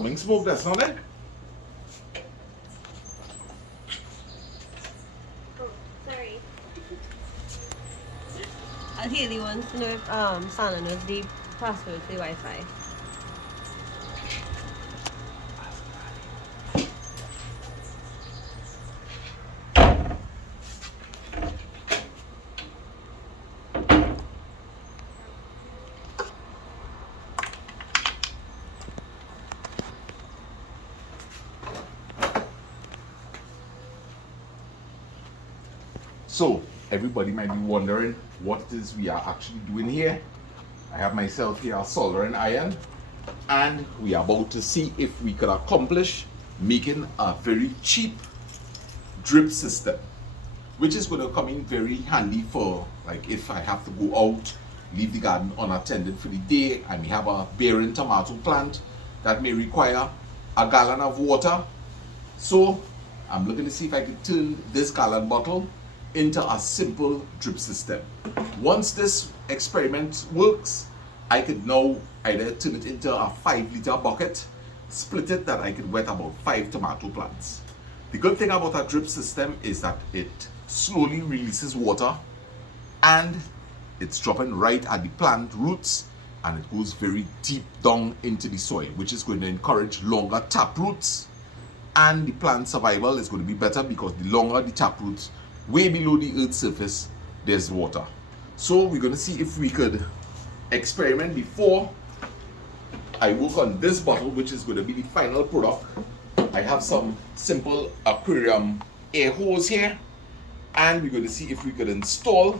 coming smoke, that's not it? Oh, sorry. Haley wants to know if Sana knows the password for the Wi-Fi. So, everybody might be wondering what it is we are actually doing here. I have myself here a soldering iron, and we are about to see if we could accomplish making a very cheap drip system, which is going to come in very handy for, like, if I have to go out, leave the garden unattended for the day, I may have a bearing tomato plant that may require a gallon of water. So I'm looking to see if I can turn this gallon bottle into a simple drip system. Once this experiment works, I could now either turn it into a 5-liter bucket, split it that I could wet about 5 tomato plants. The good thing about a drip system is that it slowly releases water and it's dropping right at the plant roots, and it goes very deep down into the soil, which is going to encourage longer tap roots, and the plant survival is going to be better because the longer the tap roots, way below the earth's surface, there's water. So we're going to see if we could experiment before I work on this bottle, which is going to be the final product. I have some simple aquarium air hose here, and we're going to see if we could install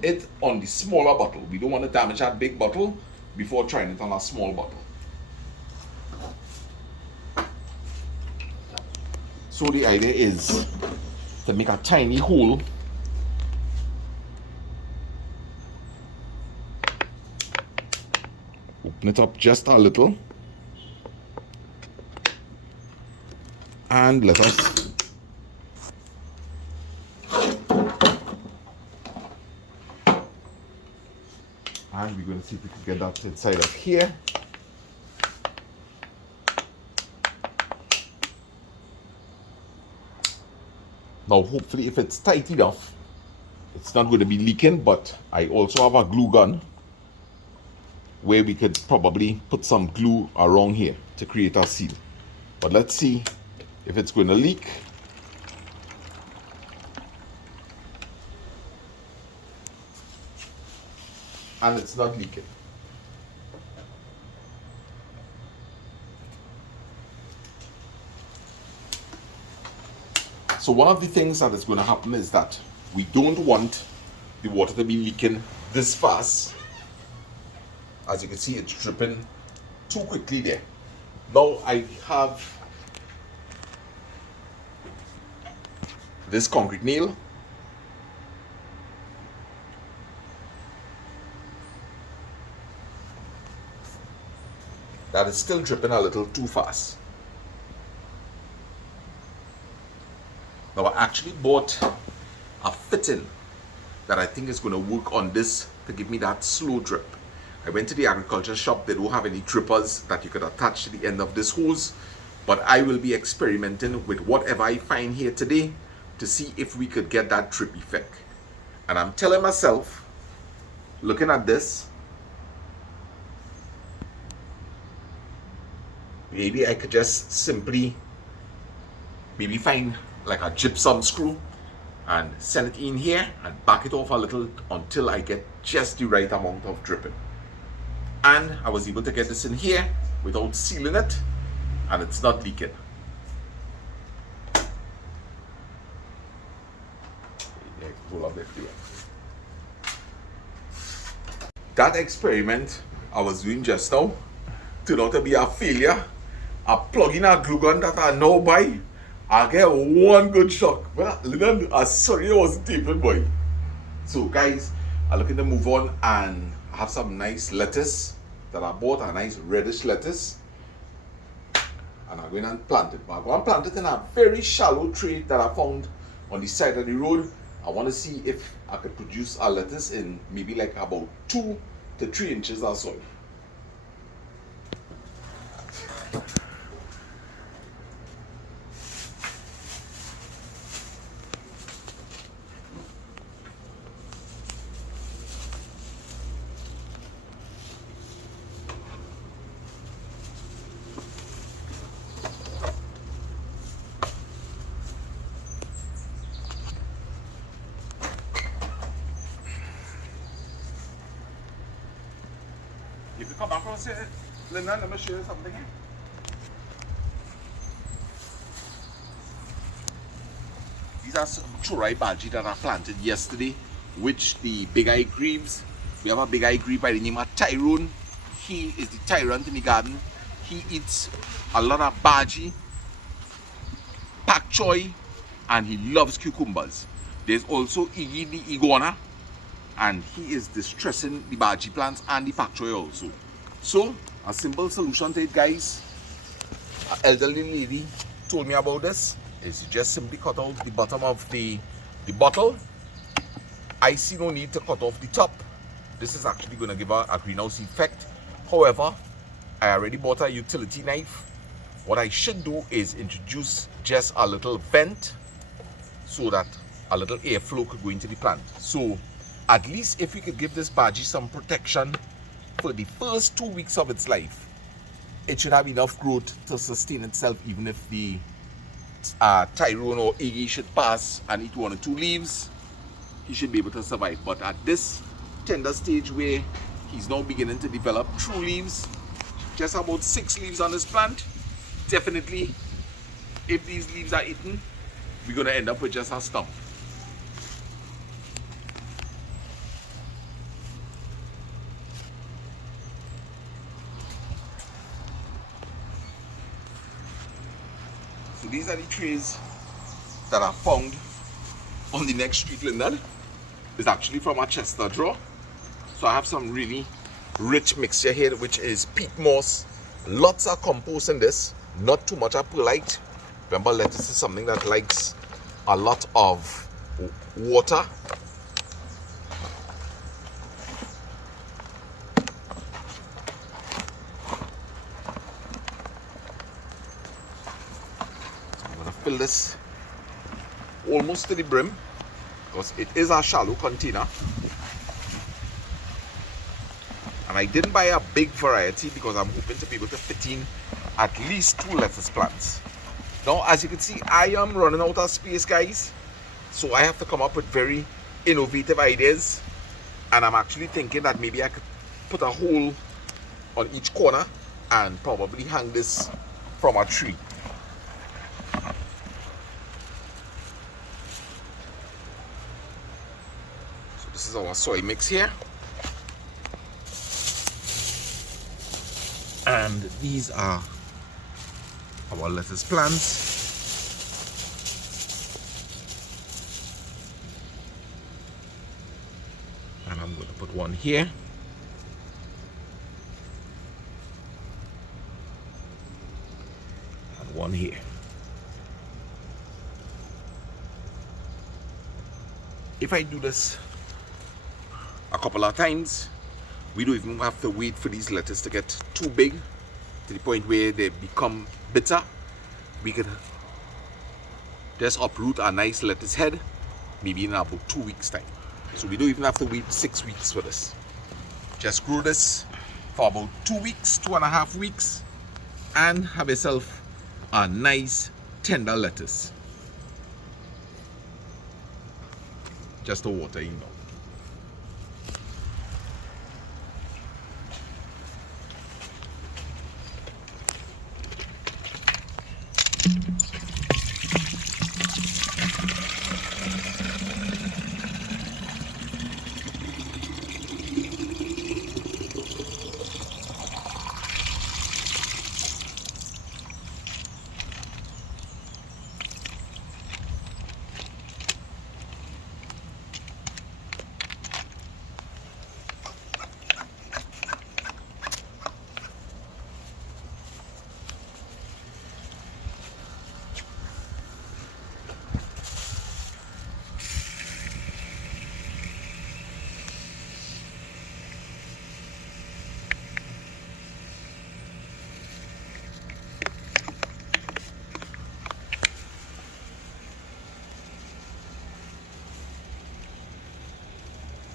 it on the smaller bottle. We don't want to damage that big bottle before trying it on a small bottle. So the idea is to make a tiny hole open it up just a little and let us and we're going to see if we can get that inside of here. Now hopefully if it's tight enough, it's not going to be leaking, but I also have a glue gun where we could probably put some glue around here to create a seal. But let's see if it's going to leak. And it's not leaking. So one of the things that is going to happen is that we don't want the water to be leaking this fast. As you can see, it's dripping too quickly there. Now I have this concrete nail. That is still dripping a little too fast. Now I actually bought a fitting that I think is going to work on this to give me that slow drip. I went to the agriculture shop. They don't have any drippers that you could attach to the end of this hose, but I will be experimenting with whatever I find here today to see if we could get that drip effect. And I'm telling myself, looking at this, maybe I could just simply maybe find like a gypsum screw and send it in here and back it off a little until I get just the right amount of dripping. And I was able to get this in here without sealing it, and it's not leaking. That experiment I was doing just now turned out to be a failure. I plug in a glue gun that I now buy. I get one good shock. Well, Lyndon, I'm sorry I wasn't taping, boy. So guys, I'm looking to move on, and I have some nice lettuce that I bought, a nice reddish lettuce. And I'm going to plant it. But I'm going to plant it in a very shallow tray that I found on the side of the road. I want to see if I could produce a lettuce in maybe like about 2 to 3 inches or so. If you come across here, Lyndon, let me show you something here. These are some churai baji that are planted yesterday, which the big eye grebes. We have a big eye grebe by the name of Tyrone. He is the tyrant in the garden. He eats a lot of baji, pak choy, and he loves cucumbers. There's also Iggy the iguana, and he is distressing the baji plants and the pak choy also. So, a simple solution to it, guys. An elderly lady told me about this. Is you just simply cut out the bottom of the bottle. I see no need to cut off the top. This is actually going to give a greenhouse effect. However, I already bought a utility knife. What I should do is introduce just a little vent so that a little airflow could go into the plant. So at least if we could give this baji some protection for the first 2 weeks of its life, it should have enough growth to sustain itself, even if the Tyrone or Iggy should pass and eat 1 or 2 leaves, he should be able to survive. But at this tender stage where he's now beginning to develop true leaves, just about 6 leaves on this plant, definitely if these leaves are eaten, we're going to end up with just a stump. So these are the trees that are found on the next street, Lyndon. It's actually from a Chester draw. So I have some really rich mixture here, which is peat moss, lots of compost in this, not too much of perlite. Remember, lettuce is something that likes a lot of water. Fill this almost to the brim because it is a shallow container, and I didn't buy a big variety because I'm hoping to be able to fit in at least 2 lettuce plants. Now, as you can see, I am running out of space, guys, so I have to come up with very innovative ideas, and I'm actually thinking that maybe I could put a hole on each corner and probably hang this from a tree. This is our soy mix here, and these are our lettuce plants. And I'm going to put one here, and one here. If I do this a couple of times, we don't even have to wait for these lettuce to get too big to the point where they become bitter. We could just uproot a nice lettuce head maybe in about 2 weeks time. So we don't even have to wait 6 weeks for this. Just grow this for about 2 weeks, 2.5 weeks, and have yourself a nice tender lettuce. Just to water, you know.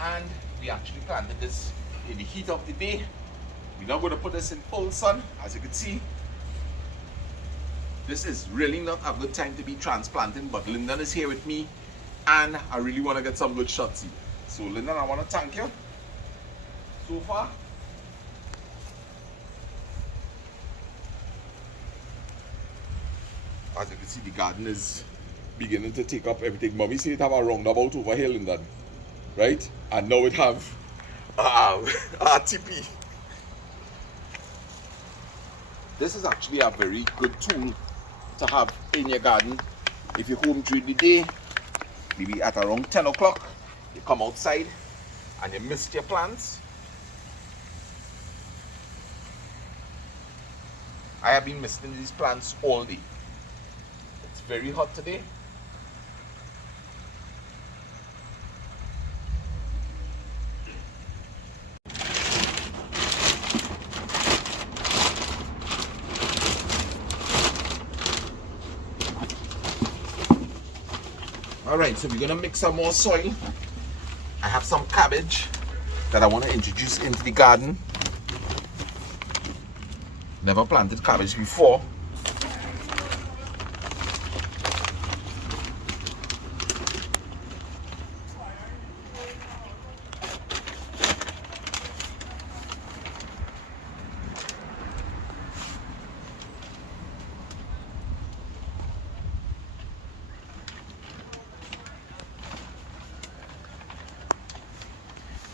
And we actually planted this in the heat of the day. We're not going to put this in full sun. As you can see, this is really not a good time to be transplanting, but Lyndon is here with me, and I really want to get some good shots here. So Lyndon, I want to thank you so far. As you can see, the garden is beginning to take up everything. Mommy said it have a roundabout over here, Lyndon, right? And now it have RTP. This is actually a very good tool to have in your garden. If you're home during the day, maybe at around 10 o'clock, you come outside and you mist your plants. I have been misting these plants all day. It's very hot today. Alright, so we're going to mix some more soil. I have some cabbage that I want to introduce into the garden. Never planted cabbage before.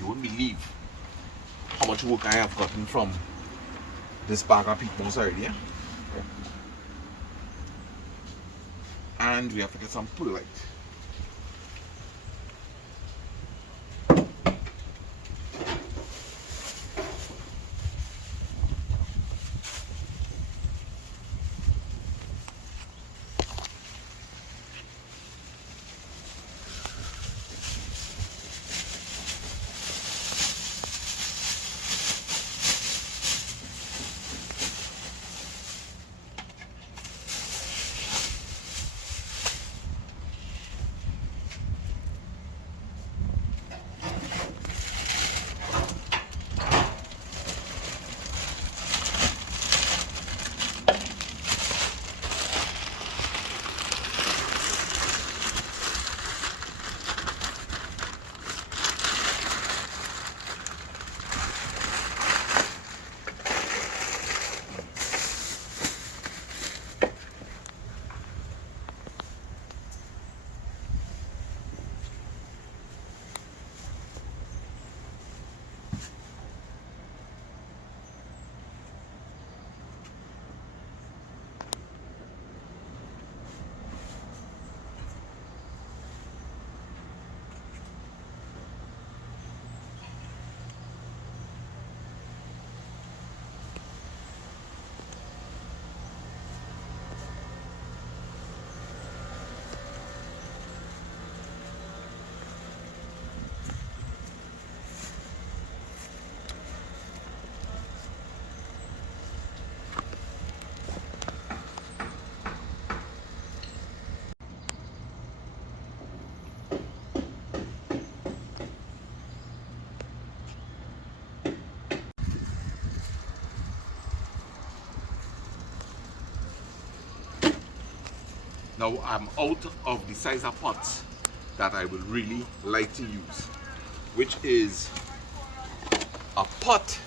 You won't believe how much work I have gotten from this bag of peat moss already. Yeah? And we have to get some perlite. Now I'm out of the size of pots that I will really like to use, which is a pot,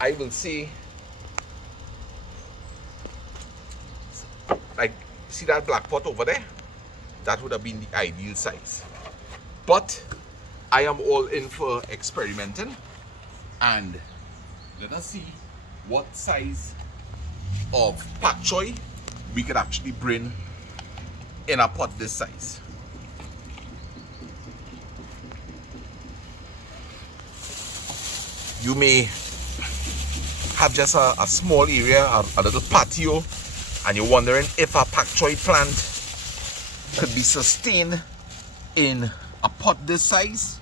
I will say, like, see that black pot over there? That would have been the ideal size. But I am all in for experimenting, and let us see what size of pak choy we could actually bring in a pot this size. You may have just a small area, a little patio, and you're wondering if a pak choy plant could be sustained in a pot this size.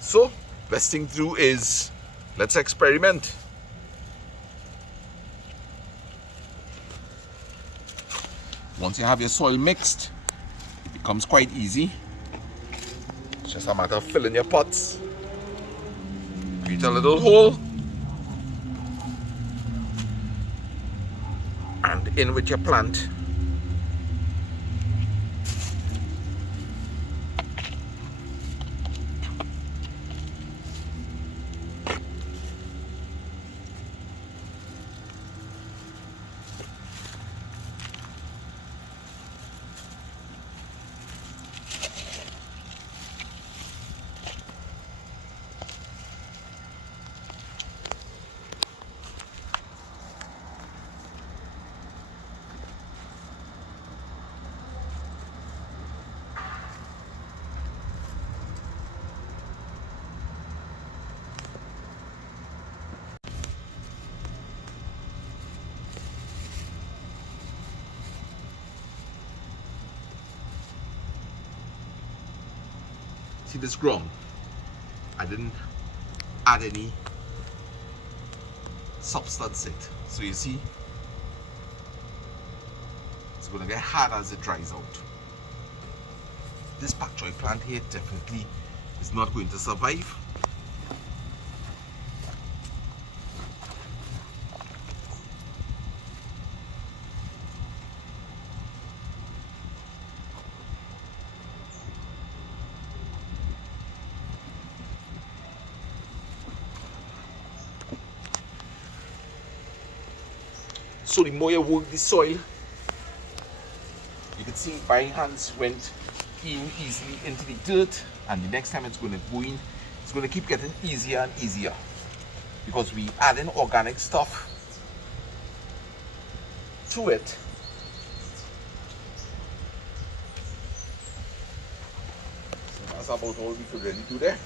So, best thing to do is, let's experiment. Once you have your soil mixed, it becomes quite easy. It's just a matter of filling your pots. Create a little hole, and in with your plant. See this ground? I didn't add any substance in it. So you see, it's going to get hard as it dries out. This pak choy plant here definitely is not going to survive. So the more you work the soil, you can see my hands went in easily into the dirt, and the next time it's going to go in, it's going to keep getting easier and easier because we add in organic stuff to it. So that's about all we could really do there.